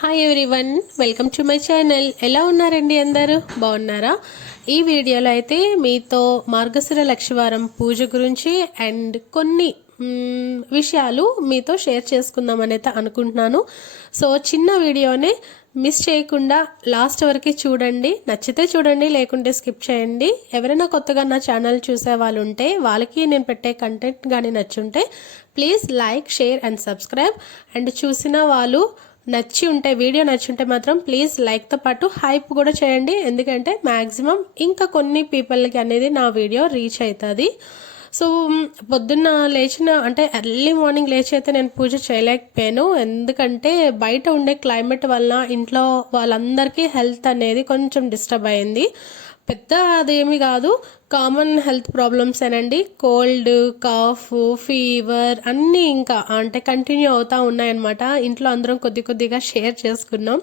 Hi everyone welcome to my channel ఎలా ఉన్నారండి అందరూ? బాగున్నారా? ఈ వీడియోలో అయితే మీతో మార్గశిర లక్షవారం పూజ గురించి అండ్ కొన్ని విషయాలు మీతో షేర్ చేసుకుందామని అయితే అనుకుంటున్నాను. సో చిన్న వీడియోనే మిస్ చేయకుండా లాస్ట్ వరకు చూడండి. నచ్చితే చూడండి లేకుంటే స్కిప్ చేయండి. ఎవరైనా కొత్తగా నా ఛానల్ చూసే వాళ్ళు ఉంటే వాళ్ళకి నేను పెట్టే కంటెంట్ కానీ నచ్చుంటే please like share and subscribe and చూసిన వాళ్ళు నచ్చి ఉంటే వీడియో నచ్చి ఉంటే మాత్రం ప్లీజ్ లైక్తో పాటు హైప్ కూడా చేయండి. ఎందుకంటే మ్యాక్సిమం ఇంకా కొన్ని పీపుల్కి అనేది నా వీడియో రీచ్ అవుతుంది సో పొద్దున్న లేచిన అంటే ఎర్లీ మార్నింగ్ లేచి అయితే నేను పూజ చేయలేకపోయాను. ఎందుకంటే బయట ఉండే క్లైమేట్ వల్ల ఇంట్లో వాళ్ళందరికీ హెల్త్ అనేది కొంచెం డిస్టర్బ్ అయింది. పెద్ద అదేమి కాదు. కామన్ హెల్త్ ప్రాబ్లమ్స్ ఏనండి కోల్డ్ కాఫ్ ఫీవర్ అన్నీ ఇంకా అంటే కంటిన్యూ అవుతూ ఉన్నాయన్నమాట. ఇంట్లో అందరం కొద్ది కొద్దిగా షేర్ చేసుకున్నాం.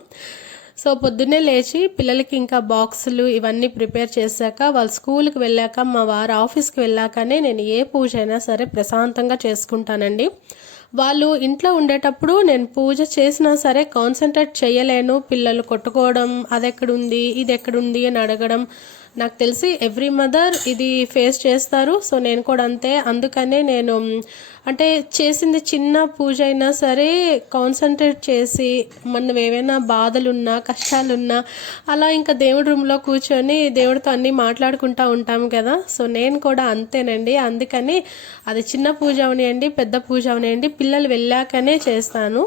సో పొద్దున్నే లేచి పిల్లలకి ఇంకా బాక్సులు ఇవన్నీ ప్రిపేర్ చేశాక వాళ్ళు స్కూల్కి వెళ్ళాక మా వారు ఆఫీస్కి వెళ్ళాకనే నేను ఏ పూజ అయినా సరే ప్రశాంతంగా చేసుకుంటానండి. వాళ్ళు ఇంట్లో ఉండేటప్పుడు నేను పూజ చేసినా సరే కాన్సన్ట్రేట్ చేయలేను. పిల్లలు కొట్టుకోవడం అది ఎక్కడుంది ఇది ఎక్కడుంది అని అడగడం. నాకు తెలిసి ఎవ్రీ మదర్ ఇది ఫేస్ చేస్తారు. సో నేను కూడా అంతే. అందుకనే నేను అంటే చేసింది చిన్న పూజ అయినా సరే కాన్సన్ట్రేట్ చేసి మనం ఏవైనా బాధలున్నా కష్టాలున్నా అలా ఇంకా దేవుడి రూమ్లో కూర్చొని దేవుడితో అన్నీ మాట్లాడుకుంటూ ఉంటాం కదా. సో నేను కూడా అంతేనండి. అందుకని అది చిన్న పూజ అవనియండి పెద్ద పూజ అవనియండి పిల్లలు వెళ్ళాకనే చేస్తాను.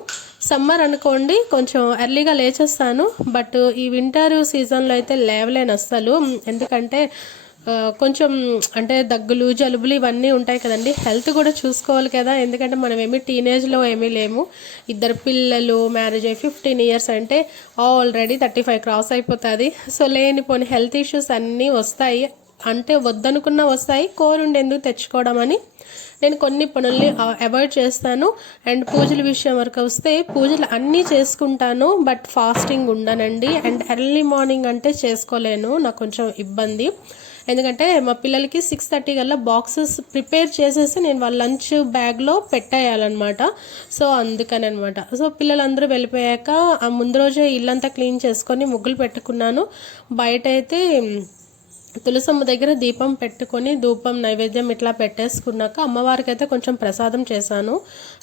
సమ్మర్ అనుకోండి కొంచెం ఎర్లీగా లేచేస్తాను. బట్ ఈ వింటర్ సీజన్లో అయితే లేవలేను అస్సలు. ఎందుకంటే కొంచెం అంటే దగ్గులు జలుబులు ఇవన్నీ ఉంటాయి కదండి. హెల్త్ కూడా చూసుకోవాలి కదా. ఎందుకంటే మనం ఏమి టీనేజ్లో ఏమీ లేము. ఇద్దరు పిల్లలు మ్యారేజ్ అయ్యి ఫిఫ్టీన్ ఇయర్స్ అంటే ఆల్రెడీ థర్టీ ఫైవ్ క్రాస్ అయిపోతుంది. సో లేనిపోని హెల్త్ ఇష్యూస్ అన్నీ వస్తాయి. అంటే వద్దనుకున్న వస్తాయి. కోరుండి ఎందుకు తెచ్చుకోవడం అని నేను కొన్ని పనుల్ని అవాయిడ్ చేస్తాను. అండ్ పూజల విషయం వరకు వస్తే పూజలు అన్నీ చేసుకుంటాను. బట్ ఫాస్టింగ్ ఉండనండి. అండ్ ఎర్లీ మార్నింగ్ అంటే చేసుకోలేను. నాకు కొంచెం ఇబ్బంది. ఎందుకంటే మా పిల్లలకి సిక్స్ థర్టీ కల్లా బాక్సెస్ ప్రిపేర్ చేసేసి నేను వాళ్ళ లంచ్ బ్యాగ్లో పెట్టేయాలన్నమాట. సో అందుకని అనమాట సో పిల్లలందరూ వెళ్ళిపోయాక ఆ ముందు రోజే ఇల్లంతా క్లీన్ చేసుకొని ముగ్గులు పెట్టుకున్నాను. బయట అయితే తులసమ్మ దగ్గర దీపం పెట్టుకొని ధూపం నైవేద్యం ఇట్లా పెట్టేసుకున్నాక అమ్మవారికి అయితే కొంచెం ప్రసాదం చేశాను.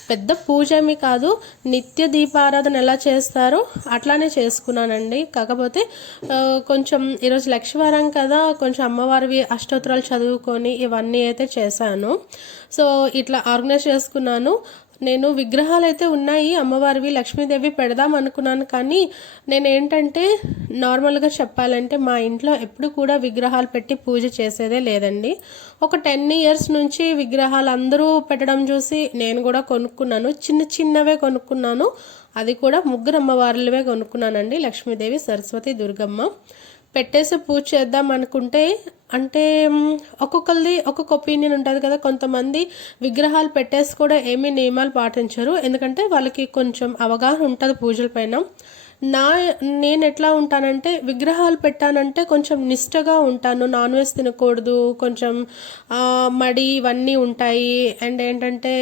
పెద్ద పూజ ఏమీ కాదు నిత్య దీపారాధన ఎలా చేస్తారో అట్లానే చేసుకున్నానండి. కాకపోతే కొంచెం ఈరోజు లక్షవారం కదా కొంచెం అమ్మవారివి అష్టోత్తరాలు చదువుకొని ఇవన్నీ అయితే చేశాను. సో ఇట్లా ఆర్గనైజ్ చేసుకున్నాను. నేను విగ్రహాలు అయితే ఉన్నాయి అమ్మవారివి లక్ష్మీదేవి పెడదాం అనుకున్నాను. కానీ నేను ఏంటంటే నార్మల్గా చెప్పాలంటే మా ఇంట్లో ఎప్పుడు కూడా విగ్రహాలు పెట్టి పూజ చేసేదే లేదండి. ఒక టెన్ ఇయర్స్ నుంచి విగ్రహాలు అందరూ పెట్టడం చూసి నేను కూడా కొనుక్కున్నాను. చిన్న చిన్నవే కొనుక్కున్నాను. అది కూడా ముగ్గురు అమ్మవార్లవే కొనుక్కున్నానండి. లక్ష్మీదేవి సరస్వతి దుర్గమ్మ. పెట్టేసి పూజ చేద్దాం అనుకుంటే అంటే ఒక్కొక్కరిది ఒక్కొక్క ఒపీనియన్ ఉంటుంది కదా. కొంతమంది విగ్రహాలు పెట్టేసి కూడా ఏమీ నియమాలు పాటించరు. ఎందుకంటే వాళ్ళకి కొంచెం అవగాహన ఉంటుంది పూజల పైన. నా నేను ఎట్లా ఉంటానంటే విగ్రహాలు పెట్టానంటే కొంచెం నిష్టగా ఉంటాను. నాన్ వెజ్ తినకూడదు కొంచెం మడి ఇవన్నీ ఉంటాయి. అండ్ ఏంటంటే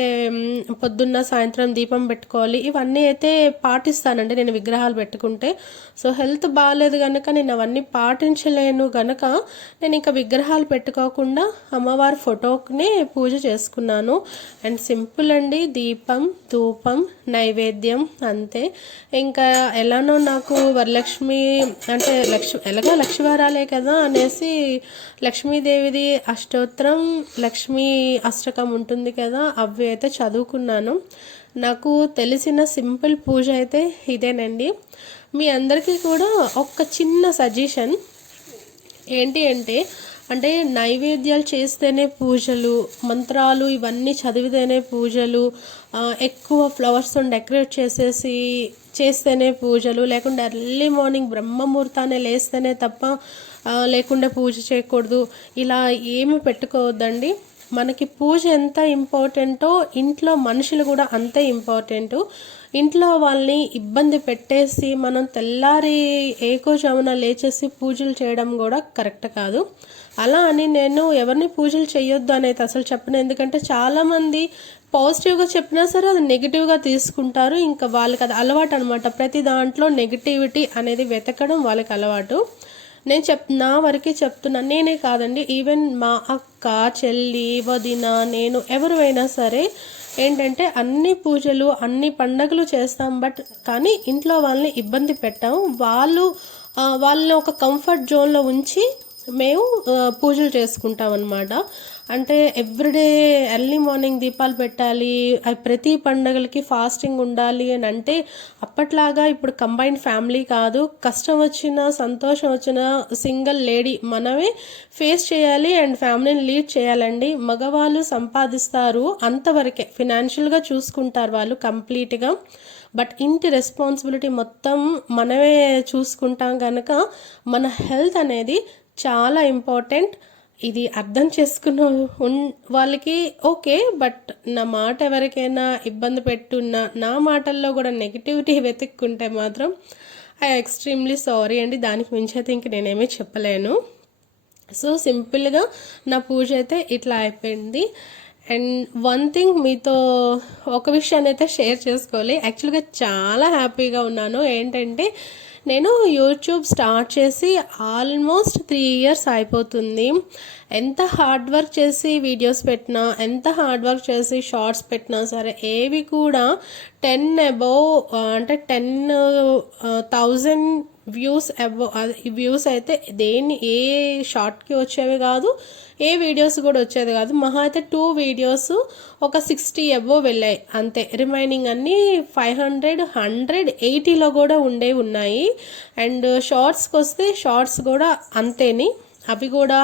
పొద్దున్న సాయంత్రం దీపం పెట్టుకోవాలి. ఇవన్నీ అయితే పాటిస్తానండి నేను విగ్రహాలు పెట్టుకుంటే. సో హెల్త్ బాగాలేదు కనుక నేను అవన్నీ పాటించలేను గనక నేను ఇంకా విగ్రహాలు పెట్టుకోకుండా అమ్మవారి ఫోటోనే పూజ చేసుకున్నాను. అండ్ సింపుల్ అండి దీపం ధూపం నైవేద్యం అంతే. ఇంకా ఎలానో నాకు వరలక్ష్మి అంటే లక్ష్మి ఎలాగో లక్ష్మీవారాలే కదా అనేసి లక్ష్మీదేవిది అష్టోత్తరం లక్ష్మీ అష్టకం ఉంటుంది కదా అవి అయితే చదువుకున్నాను. నాకు తెలిసిన సింపుల్ పూజ అయితే ఇదేనండి. మీ అందరికీ కూడా ఒక చిన్న సజెషన్ ఏంటి అంటే అంటే నైవేద్యాలు చేస్తేనే పూజలు మంత్రాలు ఇవన్నీ చదివితేనే పూజలు ఎక్కువ ఫ్లవర్స్తో డెకరేట్ చేసేసి చేస్తేనే పూజలు లేకుంటే ఎర్లీ మార్నింగ్ బ్రహ్మముహూర్తాన్ని లేస్తేనే తప్ప లేకుండా పూజ చేయకూడదు. ఇలా ఏమి పెట్టుకోవద్దండి. మనకి పూజ ఎంత ఇంపార్టెంటో ఇంట్లో మనుషులు కూడా అంతే ఇంపార్టెంటు ఇంట్లో వాళ్ళని ఇబ్బంది పెట్టేసి మనం తెల్లారి ఏకోజామున లేచేసి పూజలు చేయడం కూడా కరెక్ట్ కాదు. అలా అని నేను ఎవరిని పూజలు చేయొద్దు అనేది అసలు చెప్పను. ఎందుకంటే చాలామంది పాజిటివ్గా చెప్పినా సరే అది నెగిటివ్గా తీసుకుంటారు. ఇంకా వాళ్ళకి అది అలవాటు అనమాట ప్రతి దాంట్లో నెగిటివిటీ అనేది వెతకడం వాళ్ళకి అలవాటు. నేను చెప్ నా వరకే చెప్తున్నా నేనే కాదండి. ఈవెన్ మా అక్క చెల్లి వదిన నేను ఎవరైనా సరే ఏంటంటే అన్ని పూజలు అన్ని పండగలు చేస్తాం బట్ కానీ ఇంట్లో వాళ్ళని ఇబ్బంది పెట్టాము. వాళ్ళు వాళ్ళని ఒక కంఫర్ట్ జోన్లో ఉంచి మేము పూజలు చేసుకుంటాం అనమాట అంటే ఎవ్రీడే ఎర్లీ మార్నింగ్ దీపాలు పెట్టాలి ప్రతి పండగలకి ఫాస్టింగ్ ఉండాలి అని అంటే అప్పట్లాగా ఇప్పుడు కంబైన్డ్ ఫ్యామిలీ కాదు కష్టం వచ్చిన సంతోషం వచ్చిన సింగిల్ లేడీ మనమే ఫేస్ చేయాలి అండ్ ఫ్యామిలీని లీడ్ చేయాలండి. మగవాళ్ళు సంపాదిస్తారు అంతవరకే ఫినాన్షియల్గా చూసుకుంటారు వాళ్ళు కంప్లీట్గా బట్ ఇంటి రెస్పాన్సిబిలిటీ మొత్తం మనమే చూసుకుంటాం కనుక మన హెల్త్ అనేది చాలా ఇంపార్టెంట్ ఇది అర్థం చేసుకున్న ఉన్ వాళ్ళకి ఓకే బట్ నా మాట ఎవరికైనా ఇబ్బంది పెట్టున్నా నా మాటల్లో కూడా నెగిటివిటీ వెతుక్కుంటే మాత్రం ఐ ఎక్స్ట్రీమ్లీ సారీ అండి. దానికి మించి అయితే ఇంక నేనేమీ చెప్పలేను. సో సింపుల్గా నా పూజ అయితే ఇట్లా అయిపోయింది. అండ్ వన్ థింగ్ మీతో ఒక విషయాన్ని అయితే షేర్ చేసుకోవాలి. యాక్చువల్గా చాలా హ్యాపీగా ఉన్నాను. ఏంటంటే నేను యూట్యూబ్ స్టార్ట్ చేసి ఆల్మోస్ట్ త్రీ ఇయర్స్ అయిపోతుంది. ఎంత హార్డ్ వర్క్ చేసి వీడియోస్ పెట్టినా ఎంత హార్డ్ వర్క్ చేసి షార్ట్స్ పెట్టినా సరే ఏవి కూడా టెన్ అబౌవ్ అంటే ten thousand uh, views above views అయితే దేన్ని ఏ షార్ట్కి వచ్చేవి కాదు ఏ వీడియోస్ కూడా వచ్చేది కాదు. మహా అయితే టూ వీడియోస్ ఒక సిక్స్టీ అబో వెళ్ళాయి. అంతే. రిమైనింగ్ అన్నీ ఫైవ్ హండ్రెడ్ హండ్రెడ్ ఎయిటీలో కూడా ఉండేవి ఉన్నాయి. అండ్ షార్ట్స్కి వస్తే షార్ట్స్ కూడా అంతేని. అవి కూడా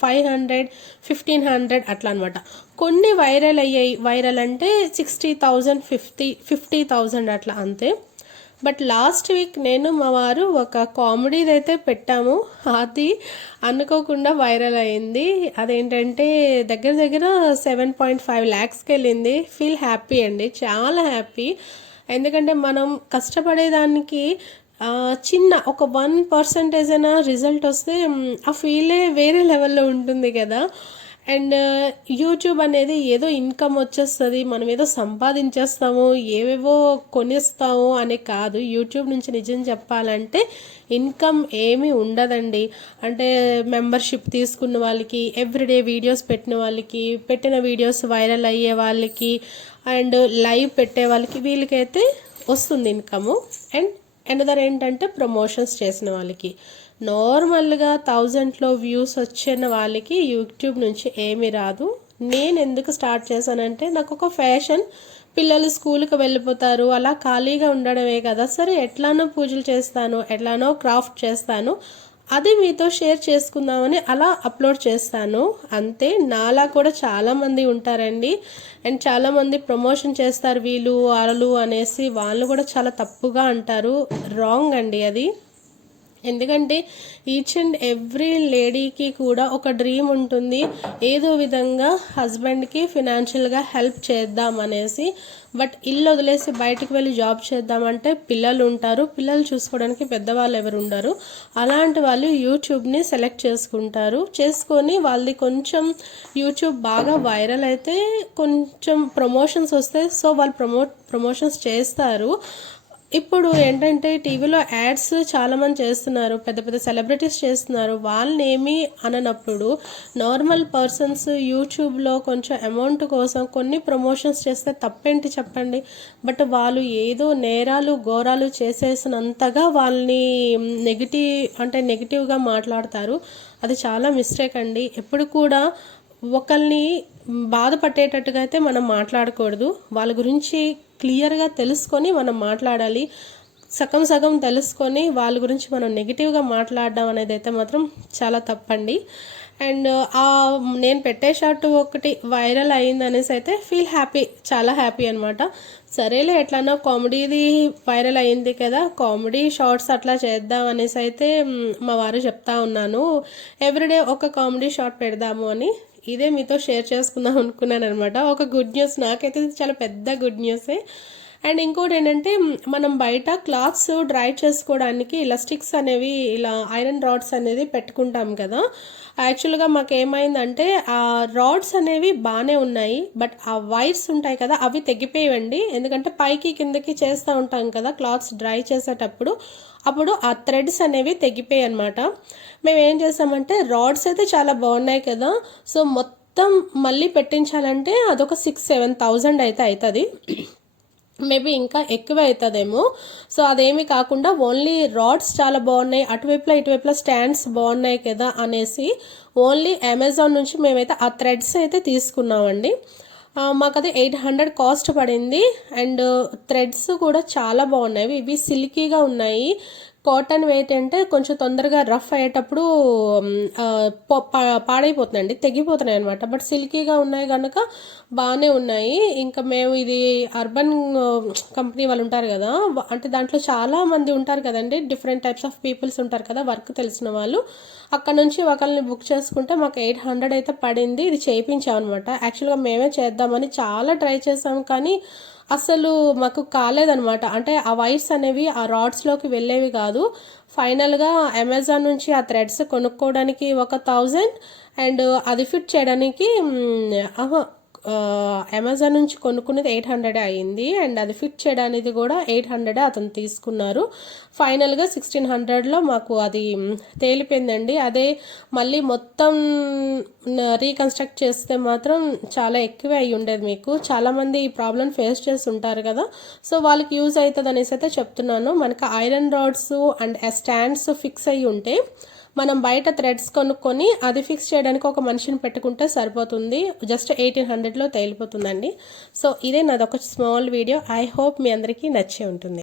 ఫైవ్ హండ్రెడ్ ఫిఫ్టీన్ హండ్రెడ్ అట్లా అనమాట కొన్ని వైరల్ అయ్యాయి. వైరల్ అంటే sixty thousand fifty fifty thousand అట్లా అంతే. బట్ లాస్ట్ వీక్ నేను మా వారు ఒక కామెడీది అయితే పెట్టాము. అది అనుకోకుండా వైరల్ అయింది. అదేంటంటే దగ్గర దగ్గర సెవెన్ పాయింట్ ఫైవ్ ల్యాక్స్కి వెళ్ళింది. ఫీల్ హ్యాపీ అండి. చాలా హ్యాపీ. ఎందుకంటే మనం కష్టపడేదానికి చిన్న ఒక వన్ పర్సంటేజ్ అయినా రిజల్ట్ వస్తే ఆ ఫీలే వేరే లెవెల్లో ఉంటుంది కదా. అండ్ యూట్యూబ్ అనేది ఏదో ఇన్కమ్ వచ్చేస్తుంది మనం ఏదో సంపాదించేస్తాము ఏవేవో కొనిస్తాము అనే కాదు. యూట్యూబ్ నుంచి నిజం చెప్పాలంటే ఇన్కమ్ ఏమీ ఉండదండి. అంటే మెంబర్షిప్ తీసుకున్న వాళ్ళకి ఎవ్రీడే వీడియోస్ పెట్టిన వాళ్ళకి పెట్టిన వీడియోస్ వైరల్ అయ్యే వాళ్ళకి అండ్ లైవ్ పెట్టే వాళ్ళకి వీళ్ళకైతే వస్తుంది ఇన్కము. అండ్ అనదర్ ఏంటంటే ప్రమోషన్స్ చేసిన వాళ్ళకి. నార్మల్గా థౌజండ్లో వ్యూస్ వచ్చిన వాళ్ళకి యూట్యూబ్ నుంచి ఏమీ రాదు. నేను ఎందుకు స్టార్ట్ చేశానంటే నాకు ఒక ఫ్యాషన్ పిల్లలు స్కూల్కి వెళ్ళిపోతారు అలా ఖాళీగా ఉండడమే కదా. సరే ఎట్లానో పూజలు చేస్తాను ఎట్లానో క్రాఫ్ట్ చేస్తాను అది మీతో షేర్ చేసుకుందామని అలా అప్లోడ్ చేస్తాను. అంతే నాలా కూడా చాలామంది ఉంటారండి. అండ్ చాలామంది ప్రమోషన్ చేస్తారు వీళ్ళు వాళ్ళు అనేసి వాళ్ళు కూడా చాలా తప్పుగా అంటారు. రాంగ్ అండి అది. ఎందుకంటే ఈచ్ అండ్ ఎవ్రీ లేడీకి కూడా ఒక డ్రీమ్ ఉంటుంది. ఏదో విధంగా హస్బెండ్కి ఫినాన్షియల్గా హెల్ప్ చేద్దాం అనేసి. బట్ ఇల్లు వదిలేసి బయటకు వెళ్ళి జాబ్ చేద్దామంటే పిల్లలు ఉంటారు. పిల్లలు చూసుకోవడానికి పెద్దవాళ్ళు ఎవరు ఉండరు. అలాంటి వాళ్ళు యూట్యూబ్ని సెలెక్ట్ చేసుకుంటారు. చేసుకొని వాళ్ళది కొంచెం యూట్యూబ్ బాగా వైరల్ అయితే కొంచెం ప్రమోషన్స్ వస్తాయి. సో వాళ్ళు ప్రమోట్ ప్రమోషన్స్ చేస్తారు. ఇప్పుడు ఏంటంటే టీవీలో యాడ్స్ చాలామంది చేస్తున్నారు పెద్ద పెద్ద సెలబ్రిటీస్ చేస్తున్నారు. వాళ్ళనేమి ఏమీ అననప్పుడు నార్మల్ పర్సన్స్ యూట్యూబ్లో కొంచెం అమౌంట్ కోసం కొన్ని ప్రమోషన్స్ చేస్తే తప్పేంటి చెప్పండి? బట్ వాళ్ళు ఏదో నేరాలు ఘోరాలు చేసేసినంతగా వాళ్ళని నెగిటివ్ అంటే నెగిటివ్గా మాట్లాడతారు. అది చాలా మిస్టేక్ అండి. ఎప్పుడు కూడా ఒకరిని బాధపట్టేటట్టుగా అయితే మనం మాట్లాడకూడదు. వాళ్ళ గురించి క్లియర్గా తెలుసుకొని మనం మాట్లాడాలి. సగం సగం తెలుసుకొని వాళ్ళ గురించి మనం నెగిటివ్గా మాట్లాడడం అనేది అయితే మాత్రం చాలా తప్పండి. అండ్ ఆ నేను పెట్టే షార్ట్ ఒకటి వైరల్ అయింది అనేసి అయితే ఫీల్ హ్యాపీ చాలా హ్యాపీ అనమాట సరేలే ఎట్లానో కామెడీది వైరల్ అయింది కదా కామెడీ షార్ట్స్ అట్లా చేద్దాం అనేసి అయితే మా వారు చెప్తా ఉన్నాను. ఎవ్రీడే ఒక కామెడీ షార్ట్ పెడదాము అని ఇదే మీతో షేర్ చేసుకుందాం అనుకున్నాను అనమాట ఒక గుడ్ న్యూస్ నాకైతే చాలా పెద్ద గుడ్ న్యూసే అండ్ ఇంకోటి ఏంటంటే మనం బయట క్లాత్స్ డ్రై చేసుకోవడానికి ఇలా స్టిక్స్ అనేవి ఇలా ఐరన్ రాడ్స్ అనేది పెట్టుకుంటాం కదా. యాక్చువల్గా మాకు ఏమైందంటే ఆ రాడ్స్ అనేవి బాగానే ఉన్నాయి బట్ ఆ వైర్స్ ఉంటాయి కదా అవి తెగిపోయేవండి. ఎందుకంటే పైకి కిందకి చేస్తూ ఉంటాం కదా క్లాత్స్ డ్రై చేసేటప్పుడు. అప్పుడు ఆ థ్రెడ్స్ అనేవి తెగిపోయాయి అనమాట మేము ఏం చేసామంటే రాడ్స్ అయితే చాలా బాగున్నాయి కదా సో మొత్తం మళ్ళీ పెట్టించాలంటే అదొక సిక్స్ సెవెన్ థౌజండ్ అయితే అవుతుంది. మేబీ ఇంకా ఎక్కువ అవుతుందేమో సో అదేమి కాకుండా ఓన్లీ రాడ్స్ చాలా బాగున్నాయి. అటువైపులో ఇటువైపులో స్టాండ్స్ బాగున్నాయి కదా అనేసి ఓన్లీ అమెజాన్ నుంచి మేమైతే ఆ థ్రెడ్స్ అయితే తీసుకున్నామండి. మాకు అది ఎయిట్ హండ్రెడ్ కాస్ట్ పడింది. అండ్ థ్రెడ్స్ కూడా చాలా బాగున్నాయి. ఇవి సిల్కీగా ఉన్నాయి. కాటన్ ఏంటంటే కొంచెం తొందరగా రఫ్ అయ్యేటప్పుడు పాడైపోతుందండి పా- తెగిపోతున్నాయి అనమాట బట్ సిల్కీగా ఉన్నాయి కనుక బాగానే ఉన్నాయి. ఇంకా మేము ఇది అర్బన్ కంపెనీ వాళ్ళు ఉంటారు కదా అంటే దాంట్లో చాలా మంది ఉంటారు కదండి డిఫరెంట్ టైప్స్ ఆఫ్ పీపుల్స్ ఉంటారు కదా వర్క్ తెలిసిన వాళ్ళు. అక్కడ నుంచి ఒకరిని బుక్ చేసుకుంటే మాకు ఎయిట్ హండ్రెడ్ అయితే పడింది. ఇది చేయించాం అనమాట యాక్చువల్గా మేమే చేద్దామని చాలా ట్రై చేసాం కానీ అసలు మాకు కాలేదనమాట అంటే ఆ వైర్స్ అనేవి ఆ రాడ్స్లోకి వెళ్ళేవి కాదు. ఫైనల్గా అమెజాన్ నుంచి ఆ థ్రెడ్స్ కొనుక్కోవడానికి ఒక థౌజండ్ అండ్ అది ఫిట్ చేయడానికి అమెజాన్ నుంచి కొనుక్కునేది ఎయిట్ హండ్రెడ్ అయ్యింది అండ్ అది ఫిట్ చేయడానికి కూడా ఎయిట్ హండ్రెడ్ అతను తీసుకున్నారు. ఫైనల్గా సిక్స్టీన్ హండ్రెడ్లో మాకు అది తేలిపోయిందండి. అదే మళ్ళీ మొత్తం రీకన్స్ట్రక్ట్ చేస్తే మాత్రం చాలా ఎక్కువ అయి ఉండేది మీకు. చాలామంది ఈ ప్రాబ్లం ఫేస్ చేసి ఉంటారు కదా. సో వాళ్ళకి యూజ్ అవుతుంది అనేసి అయితే చెప్తున్నాను. మనకి iron rods and stands fix అయ్యి ఉంటే మనం బయట థ్రెడ్స్ కొనుక్కొని అది ఫిక్స్ చేయడానికి ఒక మనిషిని పెట్టుకుంటే సరిపోతుంది. జస్ట్ ఎయిటీన్ హండ్రెడ్లో తేలిపోతుందండి. సో ఇదే నాది ఒక స్మాల్ వీడియో ఐ హోప్ మీ అందరికీ నచ్చే ఉంటుంది.